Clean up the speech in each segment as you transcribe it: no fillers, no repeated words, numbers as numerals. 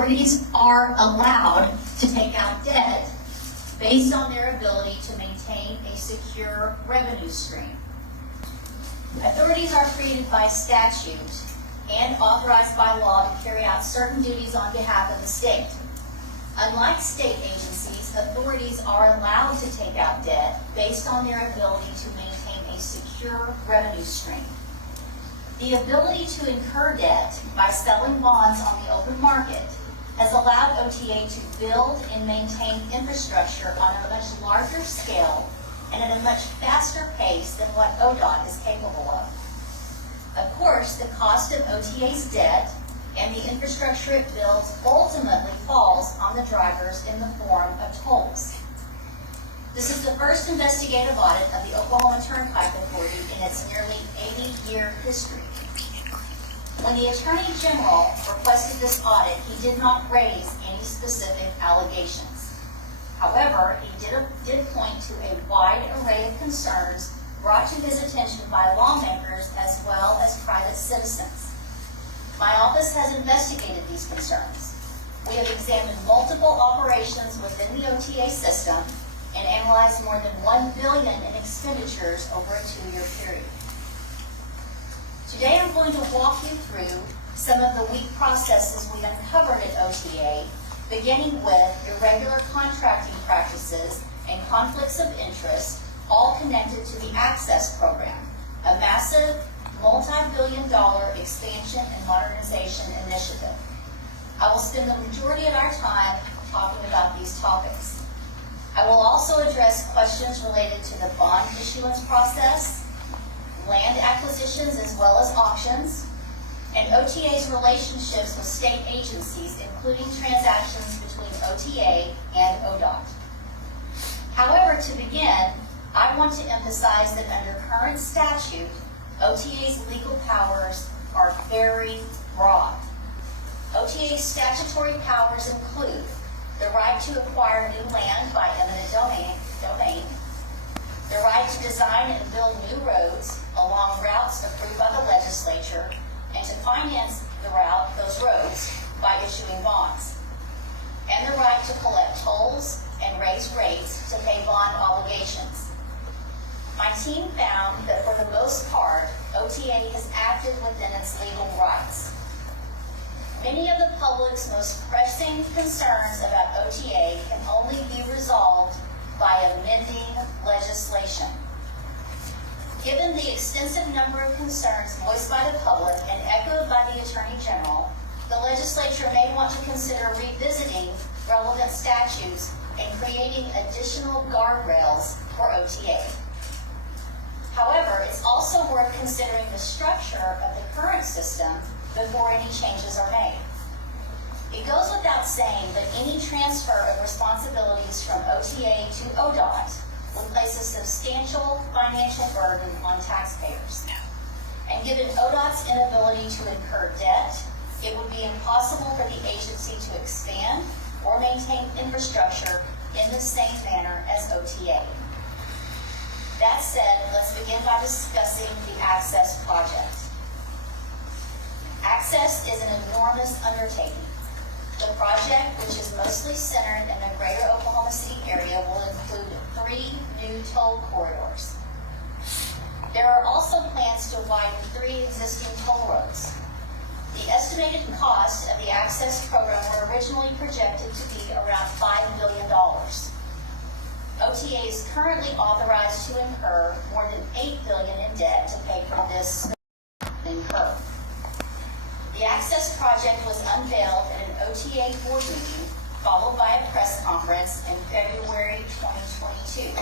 authorities are allowed to take out debt based on their ability to maintain a secure revenue stream. Authorities are created by statute and authorized by law to carry out certain duties on behalf of the state. Unlike state agencies, authorities are allowed to take out debt based on their ability to maintain a secure revenue stream. The ability to incur debt by selling bonds on the open market has allowed OTA to build and maintain infrastructure on a much larger scale and at a much faster pace than what ODOT is capable of. Of course, the cost of OTA's debt and the infrastructure it builds ultimately falls on the drivers in the form of tolls. This is the first investigative audit of the Oklahoma Turnpike Authority in its nearly 80-year history. When the Attorney General requested this audit, he did not raise any specific allegations. However, he did point to a wide array of concerns brought to his attention by lawmakers as well as private citizens. My office has investigated these concerns. We have examined multiple operations within the OTA system and analyzed more than $1 billion in expenditures over a 2-year period. Today I'm going to walk you through some of the weak processes we uncovered at OTA, beginning with irregular contracting practices and conflicts of interest, all connected to the Access Program, a massive multi-billion-dollar expansion and modernization initiative. I will spend the majority of our time talking about these topics. I will also address questions related to the bond issuance process, land acquisitions as well as auctions, and OTA's relationships with state agencies, including transactions between OTA and ODOT. However, to begin, I want to emphasize that under current statute, OTA's legal powers are very broad. OTA's statutory powers include the right to acquire new land by eminent domain, the right to design and build new roads along routes approved by the legislature, and to finance those roads by issuing bonds, and the right to collect tolls and raise rates to pay bond obligations. My team found that for the most part, OTA has acted within its legal rights. Many of the public's most pressing concerns about OTA can only be resolved by amending legislation. Given the extensive number of concerns voiced by the public and echoed by the Attorney General, the legislature may want to consider revisiting relevant statutes and creating additional guardrails for OTA. However, it's also worth considering the structure of the current system before any changes are made. It goes without saying that any transfer of responsibilities from OTA to ODOT will place a substantial financial burden on taxpayers. And given ODOT's inability to incur debt, it would be impossible for the agency to expand or maintain infrastructure in the same manner as OTA. That said, let's begin by discussing the Access project. Access is an enormous undertaking. The project, which is mostly centered in the greater Oklahoma City area, will include 3 new toll corridors. There are also plans to widen 3 existing toll roads. The estimated cost of the Access program were originally projected to be around $5 billion. OTA is currently authorized to incur more than $8 billion in debt to pay for this incur. The Access project was unveiled at an OTA board meeting, followed by a press conference in February 2022.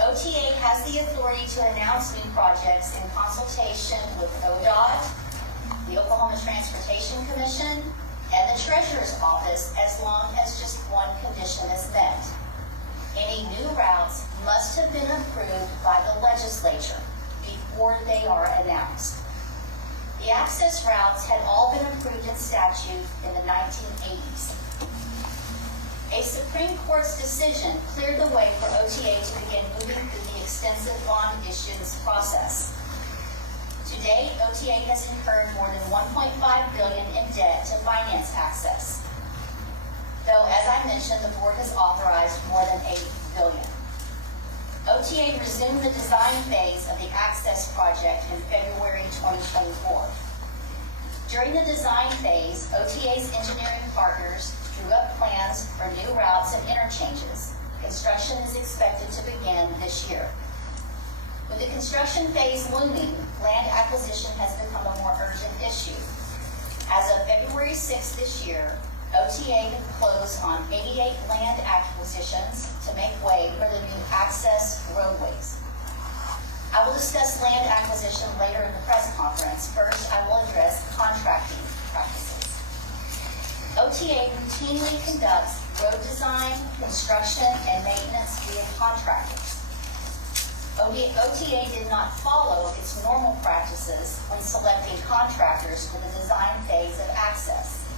OTA has the authority to announce new projects in consultation with ODOT, the Oklahoma Transportation Commission, and the Treasurer's Office, as long as just one condition is met. Any new routes must have been approved by the legislature before they are announced. The Access routes had all been approved in statute in the 1980s. A Supreme Court's decision cleared the way for OTA to begin moving through the extensive bond issuance process. To date, OTA has incurred more than $1.5 billion in debt to mentioned, the board has authorized more than $8 billion. OTA resumed the design phase of the Access project in February 2024. During the design phase, OTA's engineering partners drew up plans for new routes and interchanges. Construction is expected to begin this year. With the construction phase looming, land acquisition has become a more urgent issue. As of February 6th this year, OTA closed on 88 land acquisitions to make way for the new access roadways. I will discuss land acquisition later in the press conference. First, I will address contracting practices. OTA routinely conducts road design, construction, and maintenance via contractors. OTA did not follow its normal practices when selecting contractors for the design phase of Access.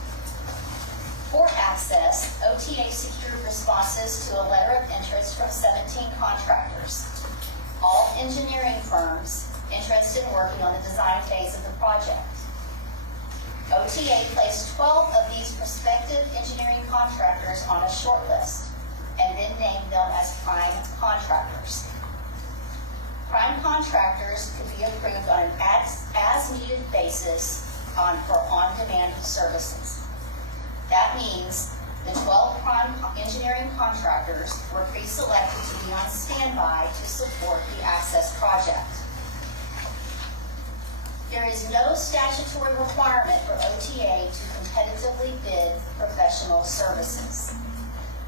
For Access, OTA secured responses to a letter of interest from 17 contractors, all engineering firms interested in working on the design phase of the project. OTA placed 12 of these prospective engineering contractors on a short list and then named them as prime contractors. Prime contractors could be approved on an as-needed basis for on-demand services. That means the 12 prime engineering contractors were pre-selected to be on standby to support the Access project. There is no statutory requirement for OTA to competitively bid professional services.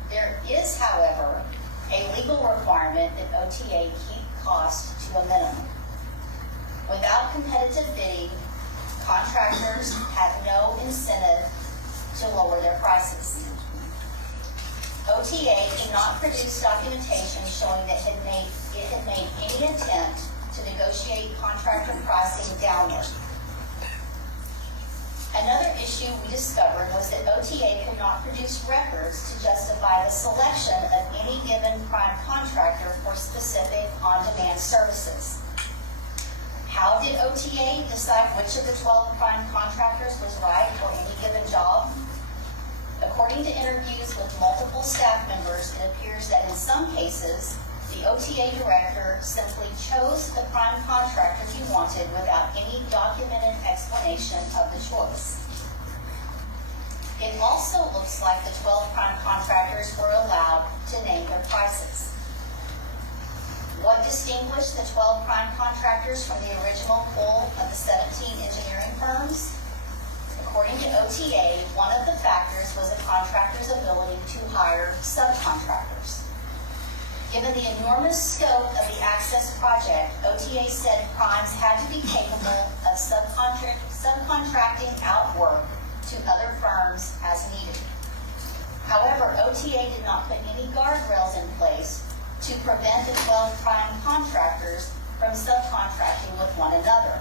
There is, however, a legal requirement that OTA keep costs to a minimum. Without competitive bidding, contractors have no incentive to lower their prices. OTA did not produce documentation showing that it had made any attempt to negotiate contractor pricing downward. Another issue we discovered was that OTA could not produce records to justify the selection of any given prime contractor for specific on-demand services. How did OTA decide which of the 12 prime contractors was right for any given job? According to interviews with multiple staff members, it appears that in some cases, the OTA director simply chose the prime contractor he wanted without any documented explanation of the choice. It also looks like the 12 prime contractors were allowed to name their prices. What distinguished the 12 prime contractors from the original pool of the 17 engineering firms? According to OTA, one of the factors was a contractor's ability to hire subcontractors. Given the enormous scope of the Access project, OTA said primes had to be capable of subcontracting out work to other firms as needed. However, OTA did not put any guardrails in place to prevent the 12 prime contractors from subcontracting with one another.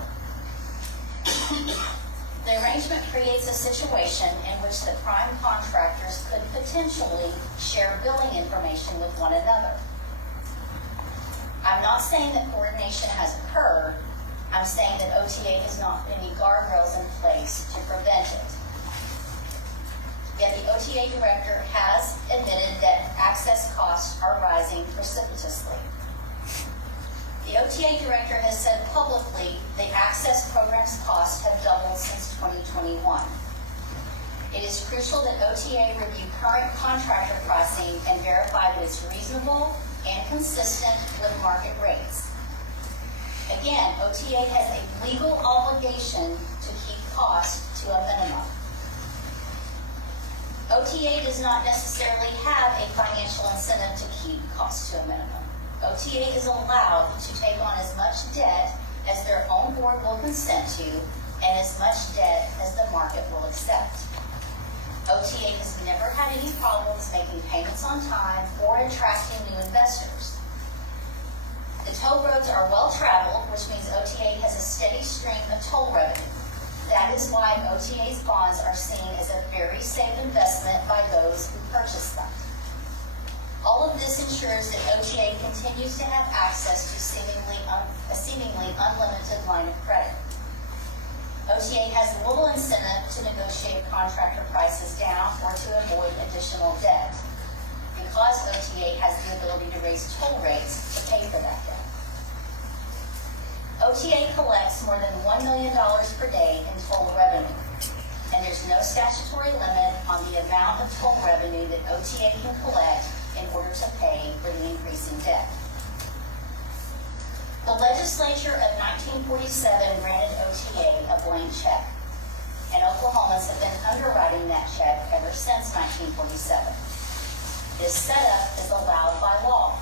The arrangement creates a situation in which the prime contractors could potentially share billing information with one another. I'm not saying that coordination has occurred. I'm saying that OTA has not put any guardrails in place to prevent it. Yet the OTA director has admitted that Access costs are rising precipitously. The OTA director has said publicly the Access program's costs have doubled since 2021. It is crucial that OTA review current contractor pricing and verify that it's reasonable and consistent with market rates. Again, OTA has a legal obligation to keep costs to a minimum. OTA does not necessarily have a financial incentive to keep costs to a minimum. OTA is allowed to take on as much debt as their own board will consent to and as much debt as the market will accept. OTA has never had any problems making payments on time or attracting new investors. The toll roads are well traveled, which means OTA has a steady stream of toll revenue. That is why OTA's bonds are seen as a very safe investment by those who purchase them. All of this ensures that OTA continues to have access to a seemingly unlimited line of credit. OTA has little incentive to negotiate contractor prices down or to avoid additional debt. because OTA has the ability to raise toll rates to pay for that debt. OTA collects more than $1 million per day in toll revenue, and there's no statutory limit on the amount of toll revenue that OTA can collect in order to pay for the increasing debt. The legislature of 1947 granted OTA a blank check, and Oklahomans have been underwriting that check ever since 1947. This setup is allowed by law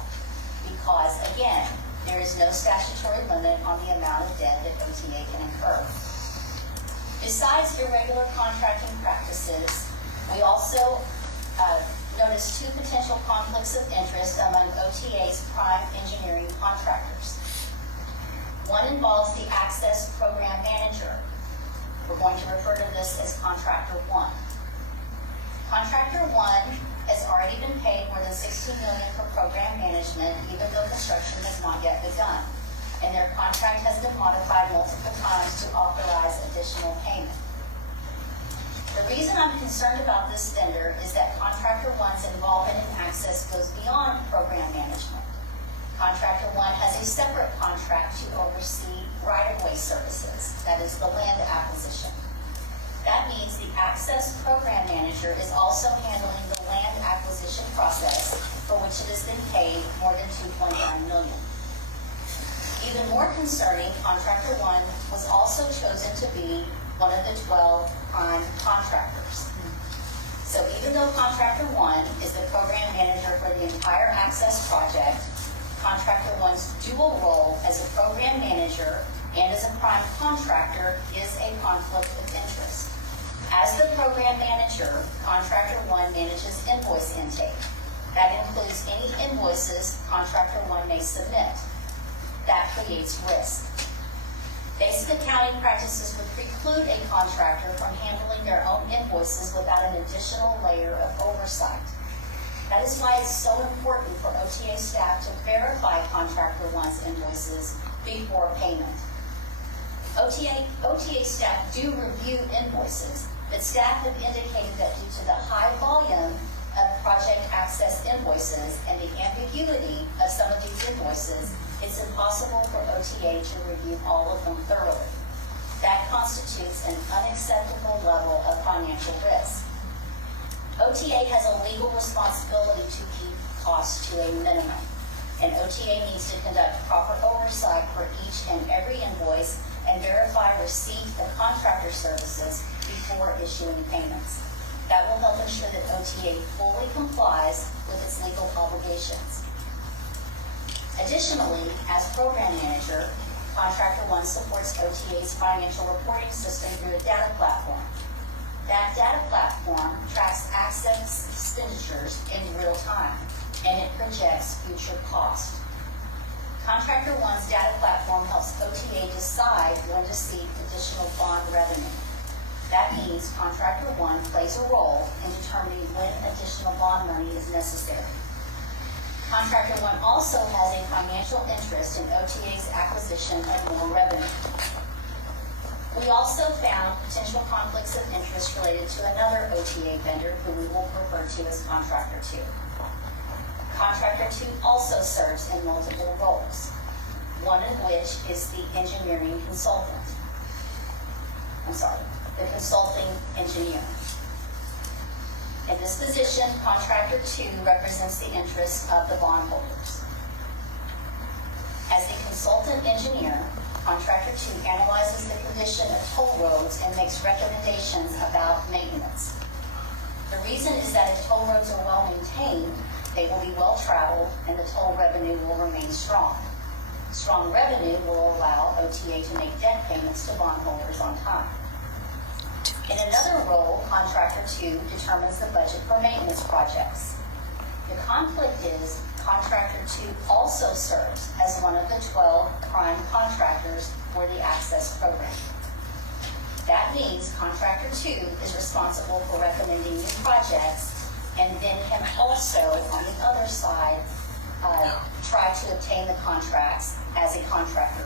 because, again, there is no statutory limit on the amount of debt that OTA can incur. Besides irregular contracting practices, we also noticed two potential conflicts of interest among OTA's prime engineering contractors. One involves the Access Program Manager. We're going to refer to this as Contractor 1. Contractor 1 has already been paid more than $16 million for program management, even though construction has not yet begun, and their contract has been modified multiple times to authorize additional payment. The reason I'm concerned about this vendor is that Contractor 1's involvement in Access goes beyond program management. Contractor 1 has a separate contract to oversee right-of-way services, that is the land acquisition. That means the Access Program Manager is also handling the land acquisition process, for which it has been paid more than $2.9 million. Even more concerning, Contractor 1 was also chosen to be one of the 12 prime contractors. So even though Contractor 1 is the program manager for the entire Access project, Contractor 1's dual role as a program manager and as a prime contractor is a conflict of interest. As the program manager, Contractor 1 manages invoice intake. That includes any invoices Contractor 1 may submit. That creates risk. Basic accounting practices would preclude a contractor from handling their own invoices without an additional layer of oversight. That is why it's so important for OTA staff to verify Contractor 1's invoices before payment. OTA staff do review invoices, but staff have indicated that due to the high volume of project access invoices and the ambiguity of some of these invoices, it's impossible for OTA to review all of them thoroughly. That constitutes an unacceptable level of financial risk. OTA has a legal responsibility to keep costs to a minimum, and OTA needs to conduct proper oversight for each and every invoice and verify receipt of contractor services before issuing payments. That will help ensure that OTA fully complies with its legal obligations. Additionally, as program manager, Contractor 1 supports OTA's financial reporting system through a data platform. That data platform tracks access expenditures in real time, and it projects future costs. Contractor 1's data platform helps OTA decide when to seek additional bond revenue. That means Contractor 1 plays a role in determining when additional bond money is necessary. Contractor 1 also has a financial interest in OTA's acquisition of more revenue. We also found potential conflicts of interest related to another OTA vendor who we will refer to as Contractor 2. Contractor 2 also serves in multiple roles, one of which is the engineering consultant. The consulting engineer. In this position, Contractor 2 represents the interests of the bondholders. As the consultant engineer, Contractor 2 analyzes the condition of toll roads and makes recommendations about maintenance. The reason is that if toll roads are well maintained, they will be well traveled and the toll revenue will remain strong. Strong revenue will allow OTA to make debt payments to bondholders on time. In another role, Contractor 2 determines the budget for maintenance projects. The conflict is Contractor 2 also serves as one of the 12 prime contractors for the Access program. That means Contractor 2 is responsible for recommending new projects and then can also, on the other side, try to obtain the contracts as a contractor.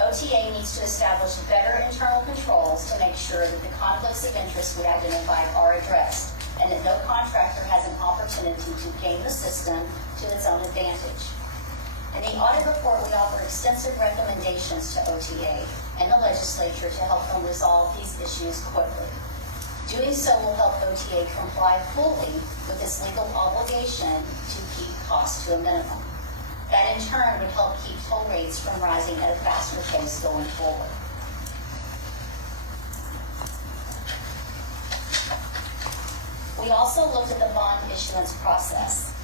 OTA needs to establish better internal controls to make sure that the conflicts of interest we identified are addressed. and that no contractor has an opportunity to game the system to its own advantage. In the audit report, we offer extensive recommendations to OTA and the legislature to help them resolve these issues quickly. Doing so will help OTA comply fully with its legal obligation to keep costs to a minimum. That in turn would help keep toll rates from rising at a faster pace going forward. We also looked at the bond issuance process.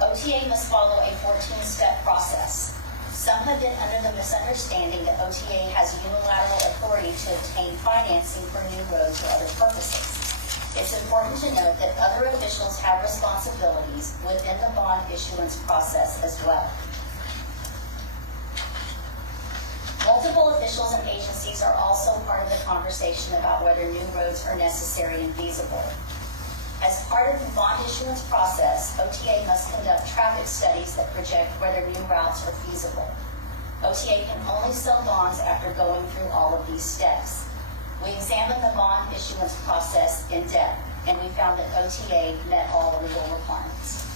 OTA must follow a 14-step process. Some have been under the misunderstanding that OTA has unilateral authority to obtain financing for new roads or other purposes. It's important to note that other officials have responsibilities within the bond issuance process as well. Multiple officials and agencies are also part of the conversation about whether new roads are necessary and feasible. As part of the bond issuance process, OTA must conduct traffic studies that project whether new routes are feasible. OTA can only sell bonds after going through all of these steps. We examined the bond issuance process in depth, and we found that OTA met all legal requirements.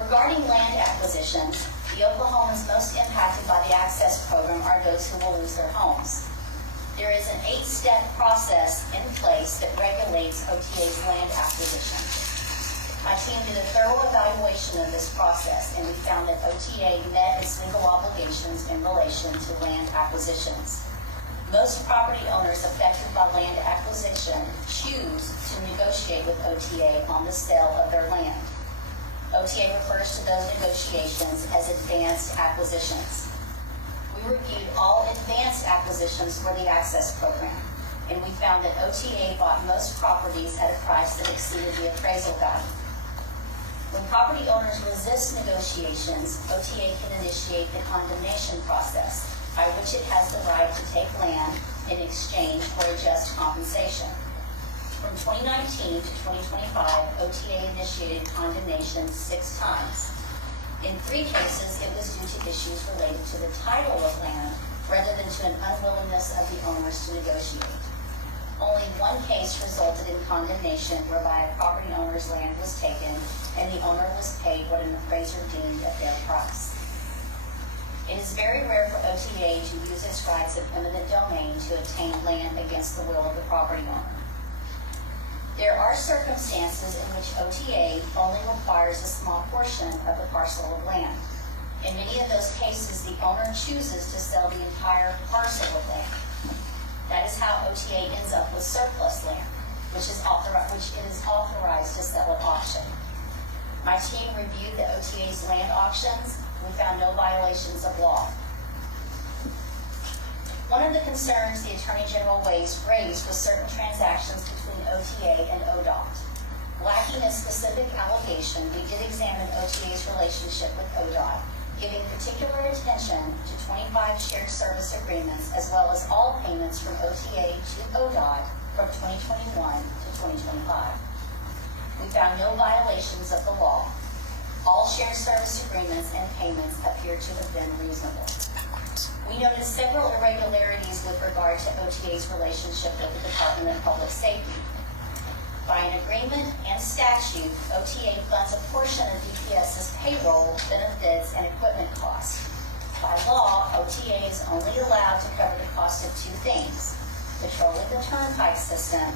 Regarding land acquisitions, the Oklahomans most impacted by the Access Program are those who will lose their homes. There is an 8-step process in place that regulates OTA's land acquisition. My team did a thorough evaluation of this process, and we found that OTA met its legal obligations in relation to land acquisitions. Most property owners affected by land acquisition choose to negotiate with OTA on the sale of their land. OTA refers to those negotiations as advanced acquisitions. We reviewed all advanced acquisitions for the Access Program, and we found that OTA bought most properties at a price that exceeded the appraisal value. When property owners resist negotiations, OTA can initiate the condemnation process, by which it has the right to take land in exchange for a just compensation. From 2019 to 2025, OTA initiated condemnation 6 times. In 3 cases, it was due to issues related to the title of land rather than to an unwillingness of the owners to negotiate. Only 1 case resulted in condemnation whereby a property owner's land was taken and the owner was paid what an appraiser deemed a fair price. It is very rare for OTA to use its rights of eminent domain to obtain land against the will of the property owner. There are circumstances in which OTA only requires a small portion of the parcel of land. In many of those cases, the owner chooses to sell the entire parcel of land. That is how OTA ends up with surplus land, which it is authorized to sell at auction. My team reviewed the OTA's land auctions. We found no violations of law. One of the concerns the Attorney General raised was certain transactions between OTA and ODOT. Lacking a specific allegation, we did examine OTA's relationship with ODOT, giving particular attention to 25 shared service agreements as well as all payments from OTA to ODOT from 2021 to 2025. We found no violations of the law. All shared service agreements and payments appear to have been reasonable. We noted several irregularities with regard to OTA's relationship with the Department of Public Safety. By an agreement and statute, OTA funds a portion of DPS's payroll, benefits, and equipment costs. By law, OTA is only allowed to cover the cost of 2 things: patrolling the turnpike system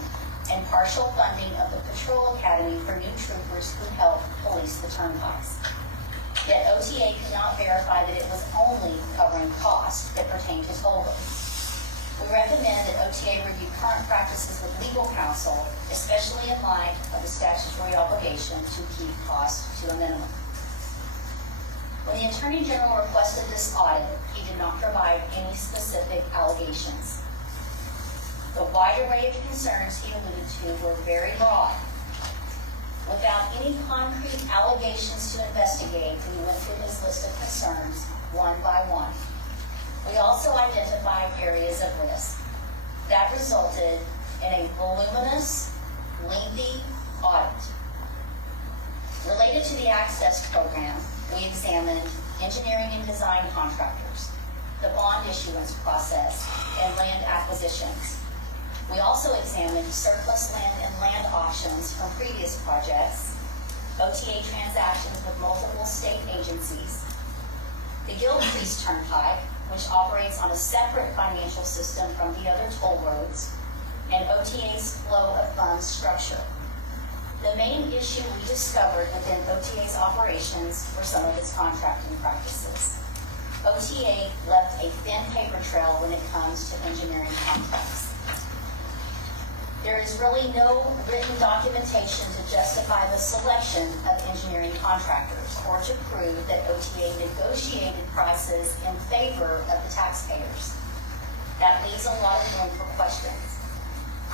and partial funding of the patrol academy for new troopers who help police the turnpikes. Yet OTA could not verify that it was only covering costs that pertain to toll roads. We recommend that OTA review current practices with legal counsel, especially in light of the statutory obligation to keep costs to a minimum. When the Attorney General requested this audit, he did not provide any specific allegations. The wide array of concerns he alluded to were very broad. Without any concrete allegations to investigate, we went through his list of concerns one by one. We also identified areas of risk. That resulted in a voluminous, lengthy audit. Related to the Access Program, we examined engineering and design contractors, the bond issuance process, and land acquisitions. We also examined surplus land and land auctions from previous projects, OTA transactions with multiple state agencies, the Gilcrease Turnpike, which operates on a separate financial system from the other toll roads, and OTA's flow of funds structure. The main issue we discovered within OTA's operations were some of its contracting practices. OTA left a thin paper trail when it comes to engineering contracts. There is really no written documentation to justify the selection of engineering contractors or to prove that OTA negotiated prices in favor of the taxpayers. That leaves a lot of room for questions.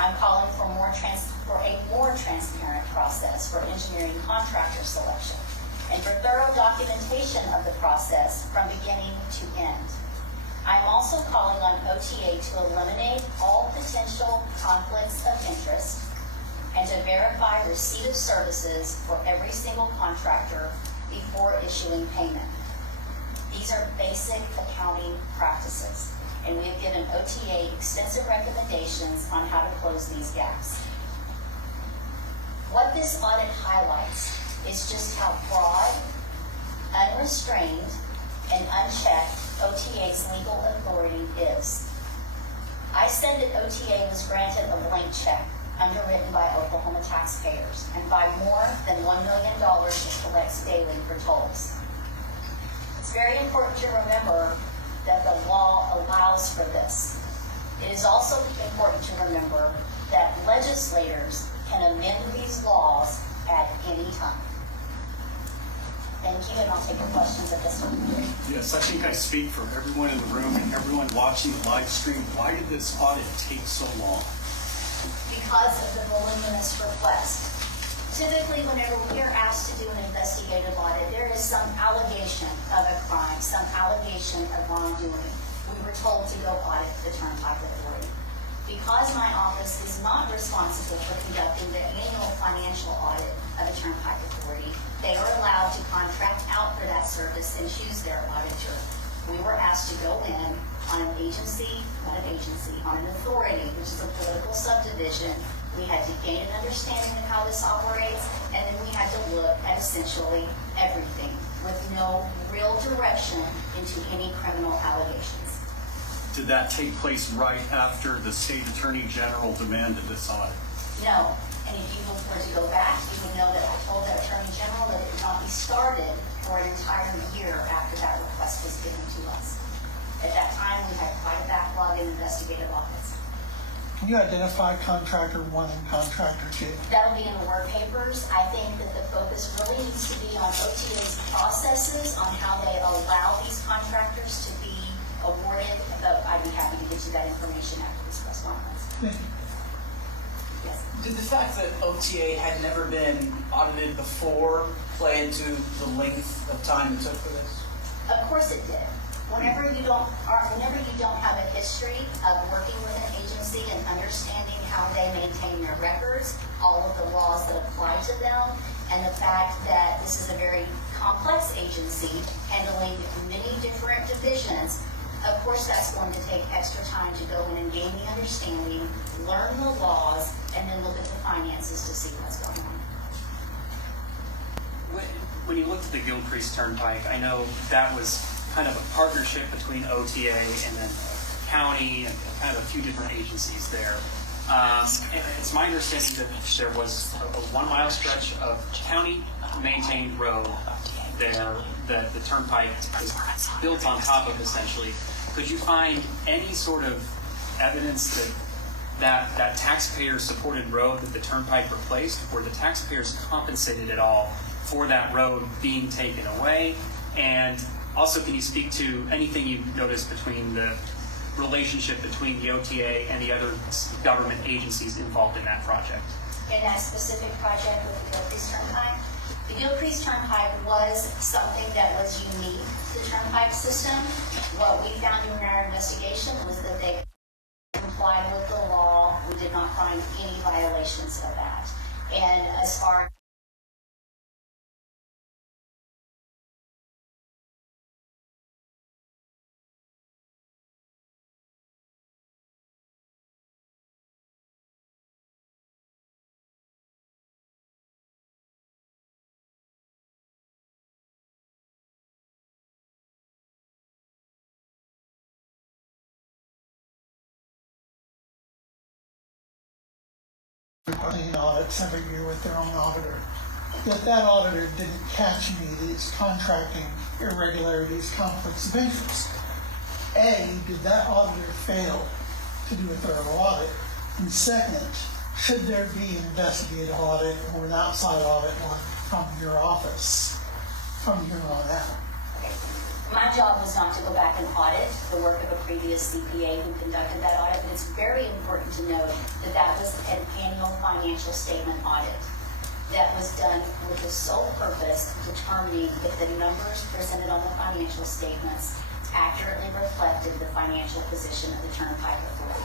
I'm calling for a more transparent process for engineering contractor selection and for thorough documentation of the process from beginning to end. I'm also calling on OTA to eliminate all potential conflicts of interest and to verify receipt of services for every single contractor before issuing payment. These are basic accounting practices, and we have given OTA extensive recommendations on how to close these gaps. What this audit highlights is just how broad, unrestrained, and unchecked OTA's legal authority is. I said that OTA was granted a blank check underwritten by Oklahoma taxpayers and by more than $1 million it collects daily for tolls. It's very important to remember that the law allows for this. It is also important to remember that legislators can amend these laws at any time. Thank you, and I'll take your questions at this time. Yes, I think I speak for everyone in the room and everyone watching the live stream. Why did this audit take so long? Because of the voluminous request. Typically, whenever we are asked to do an investigative audit, there is some allegation of a crime, some allegation of wrongdoing. We were told to go audit the Turnpike Authority. Because my office is not responsible for conducting the annual financial audit of the Turnpike Authority, they are allowed to contract out for that service and choose their auditor. We were asked to go in on an agency, not an agency, on an authority, which is a political subdivision. We had to gain an understanding of how this operates, and then we had to look at essentially everything with no real direction into any criminal allegations. Did that take place right after the State Attorney General demanded this audit? No. And if you were to go back, you would know that I told the Attorney General that it would not be started for an entire year after that request was given to us. At that time, we had quite a backlog in investigative audits. Can you identify contractor 1 and contractor 2? That'll be in the work papers. I think that the focus really needs to be on OTA's processes, on how they allow these contractors to be awarded, but I'd be happy to get you that information after this press conference. Thank you. Yes. Did the fact that OTA had never been audited before play into the length of time it took for this? Of course it did. Whenever you don't have a history of working with an agency and understanding how they maintain their records, all of the laws that apply to them, and the fact that this is a very complex agency handling many different divisions, of course that's going to take extra time to go in and gain the understanding, learn the laws, and then look at the finances to see what's going on. When you looked at the Gilcrease Turnpike, I know that was kind of a partnership between OTA and then county and kind of a few different agencies there. And it's my understanding that there was a 1 mile stretch of county-maintained road there that the turnpike is built on top of, essentially. Could you find any sort of evidence that taxpayer-supported road that the turnpike replaced, were the taxpayers compensated at all for that road being taken away? And also, can you speak to anything you've noticed between the relationship between the OTA and the other government agencies involved in that project? In that specific project with the Gilcrease Turnpike, the Gilcrease Turnpike was something that was unique to the Turnpike system. What we found in our investigation was that they complied with the law. We did not find any violations of that. And as far clean audits every year with their own auditor. Yet that auditor didn't catch any of these contracting irregularities, conflicts of interest. A, did that auditor fail to do a thorough audit? And second, should there be an investigative audit or an outside audit from your office from here on out? My job was not to go back and audit the work of a previous CPA who conducted that audit, but it's very important to note that that was an annual financial statement audit that was done with the sole purpose of determining if the numbers presented on the financial statements accurately reflected the financial position of the Turnpike Authority.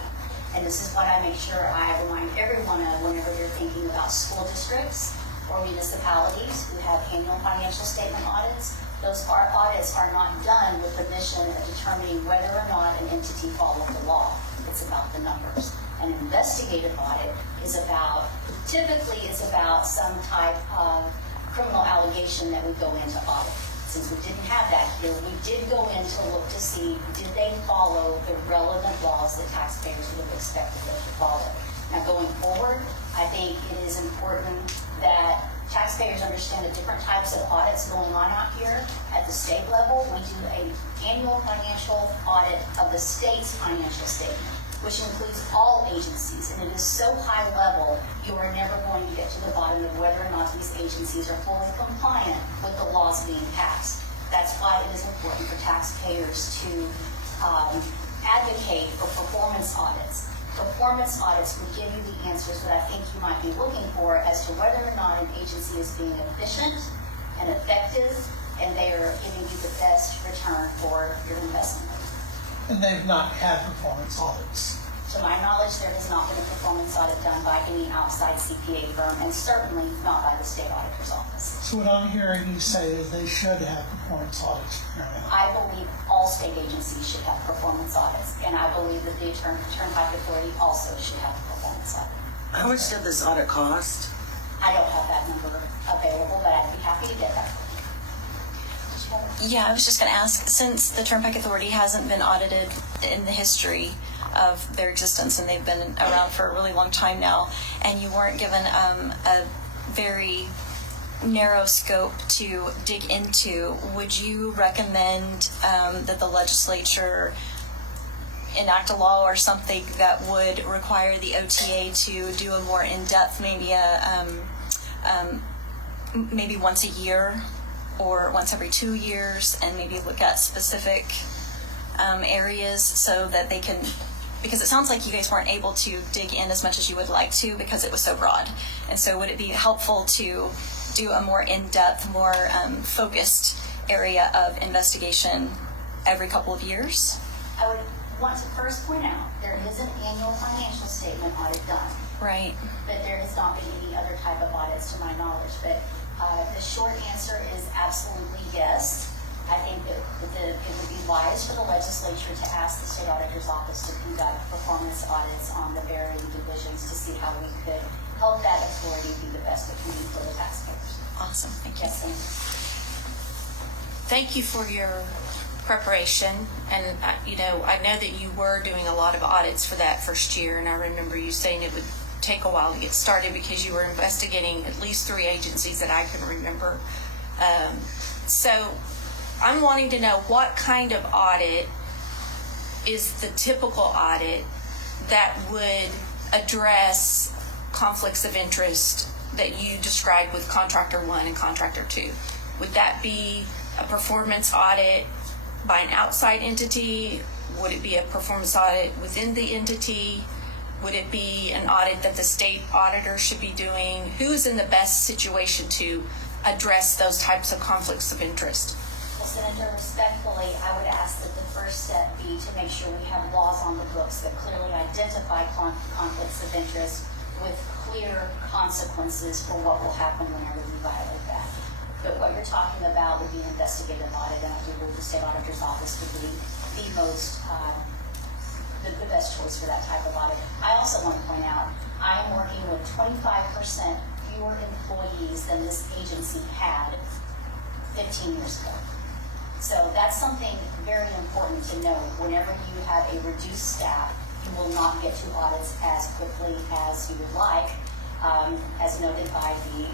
And this is what I make sure I remind everyone of whenever you're thinking about school districts or municipalities who have annual financial statement audits. Those audits are not done with the mission of determining whether or not an entity followed the law. It's about the numbers. An investigative audit is about, typically it's about some type of criminal allegation that we go into audit. Since we didn't have that here, we did go in to look to see, did they follow the relevant laws that taxpayers would have expected them to follow. Now going forward, I think it is important that taxpayers understand the different types of audits going on out here. At the state level, we do an annual financial audit of the state's financial statement, which includes all agencies, and it is so high level, you are never going to get to the bottom of whether or not these agencies are fully compliant with the laws being passed. That's why it is important for taxpayers to advocate for performance audits. Performance audits will give you the answers that I think you might be looking for as to whether or not an agency is being efficient and effective, and they are giving you the best return for your investment. And they've not had performance audits. To my knowledge, there has not been a performance audit done by any outside CPA firm, and certainly not by the state auditor's office. So what I'm hearing you say is they should have performance audits from here on out. I believe all state agencies should have performance audits, and I believe that the Turnpike Authority also should have a performance audit. How much did this audit cost? I don't have that number available, but I'd be happy to get that. Yeah, I was just going to ask, since the Turnpike Authority hasn't been audited in the history of their existence, and they've been around for a really long time now, and you weren't given a very narrow scope to dig into, would you recommend that the legislature enact a law or something that would require the OTA to do a more in-depth, maybe once a year or once every 2 years, and maybe look at specific areas so that they can, because it sounds like you guys weren't able to dig in as much as you would like to because it was so broad. And so would it be helpful to do a more in-depth, more focused area of investigation every couple of years? I would want to first point out, there is an annual financial statement audit done. Right. But there has not been any other type of audits to my knowledge. But the short answer is absolutely yes. I think that it would be wise for the legislature to ask the state auditor's office to conduct performance audits on the varying divisions to see how we could help that authority be the best it can be for the taxpayers. Awesome. Thank you. Yes, ma'am. Thank you for your preparation. And, I know that you were doing a lot of audits for that first year, and I remember you saying it would take a while to get started because you were investigating at least 3 agencies that I can remember. So I'm wanting to know what kind of audit is the typical audit that would address conflicts of interest that you described with contractor 1 and contractor 2. Would that be a performance audit by an outside entity? Would it be a performance audit within the entity? Would it be an audit that the state auditor should be doing? Who is in the best situation to address those types of conflicts of interest? Well, Senator, respectfully, I would ask that the first step be to make sure we have laws on the books that clearly identify conflicts of interest with clear consequences for what will happen whenever we violate that. But what you're talking about would be an investigative audit, and I do believe the state auditor's office would be the most, the best choice for that type of audit. I also want to point out, I am working with 25% fewer employees than this agency had 15 years ago. So that's something very important to know. Whenever you have a reduced staff, you will not get to audits as quickly as you would like. as noted by the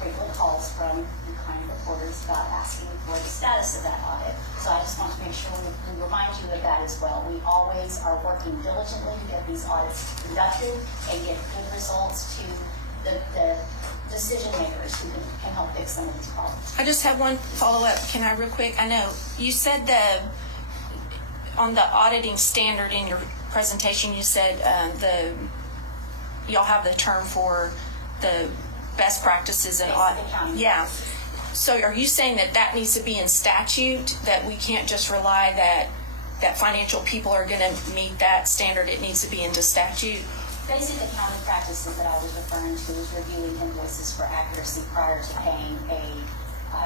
frequent calls from the kind reporters about asking for the status of that audit. So I just want to make sure we remind you of that as well. We always are working diligently to get these audits conducted and get good results to the decision makers who can help fix some of these problems. I just have one follow-up. Can I real quick? I know you said on the auditing standard in your presentation, you said y'all have the term for the best practices in audit. Yeah. So are you saying that needs to be in statute, that we can't just rely that financial people are going to meet that standard? It needs to be into statute? Basic accounting practices that I was referring to is reviewing invoices for accuracy prior to paying a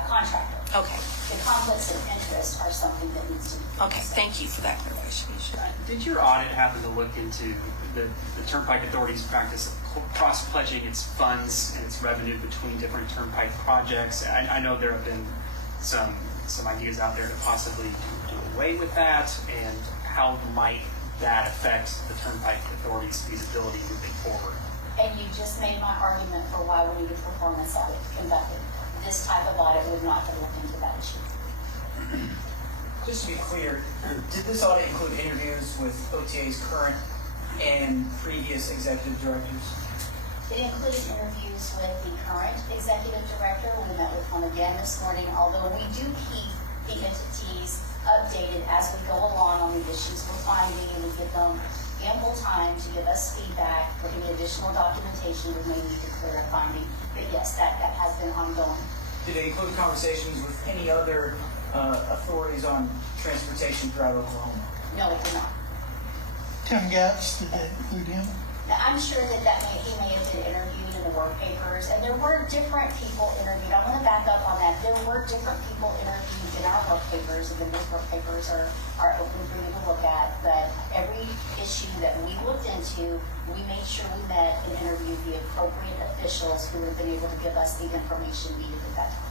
contractor. Okay. The conflicts of interest are something that needs to be. Okay. Thank you for that clarification. Did your audit happen to look into the Turnpike Authority's practice of cross-pledging its funds and its revenue between different turnpike projects? I know there have been some ideas out there to possibly do away with that, and how might that affect the Turnpike Authority's feasibility moving forward? And you just made my argument for why we need a performance audit conducted. This type of audit would not have looked into that issue. Just to be clear, did this audit include interviews with OTA's current and previous executive directors? It included interviews with the current executive director. We met with one again this morning, although we do keep the entities updated as we go along on the issues we're finding, and we give them ample time to give us feedback for any additional documentation we may need to clear a finding. But yes, that has been ongoing. Did it include conversations with any other authorities on transportation throughout Oklahoma? No, it did not. Tim Gatz, did that include him? Now, I'm sure that he may have been interviewed in the work papers, and there were different people interviewed. I want to back up on that. There were different people interviewed in our work papers, and those work papers are open for you to look at. But every issue that we looked into, we made sure we met and interviewed the appropriate officials who would have been able to give us the information needed at that time.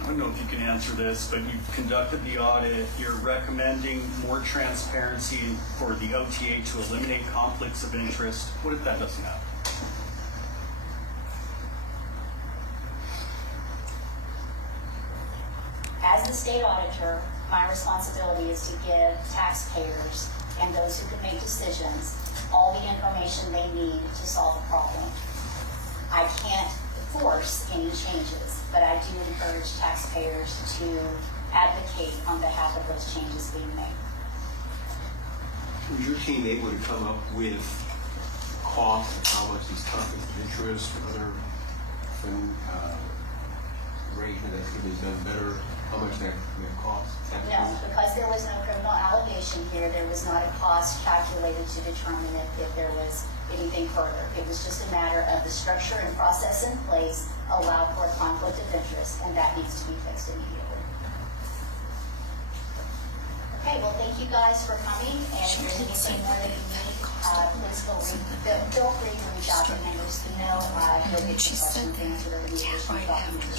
I don't know if you can answer this, but you've conducted the audit. You're recommending more transparency for the OTA to eliminate conflicts of interest. What if that doesn't happen? As the state auditor, my responsibility is to give taxpayers and those who can make decisions all the information they need to solve a problem. I can't force any changes, but I do encourage taxpayers to advocate on behalf of those changes being made. Was your team able to come up with costs and how much these conflicts of interest or other arrangement that could be done better, how much that would cost? No, because there was no criminal allegation here, there was not a cost calculated to determine if there was anything further. It was just a matter of the structure and process in place allowed for a conflict of interest, and that needs to be fixed immediately. Okay, well, thank you guys for coming, and if there's anything more that you need, please feel free to reach out to me. Just email, you'll get your questions answered, or any additional documents.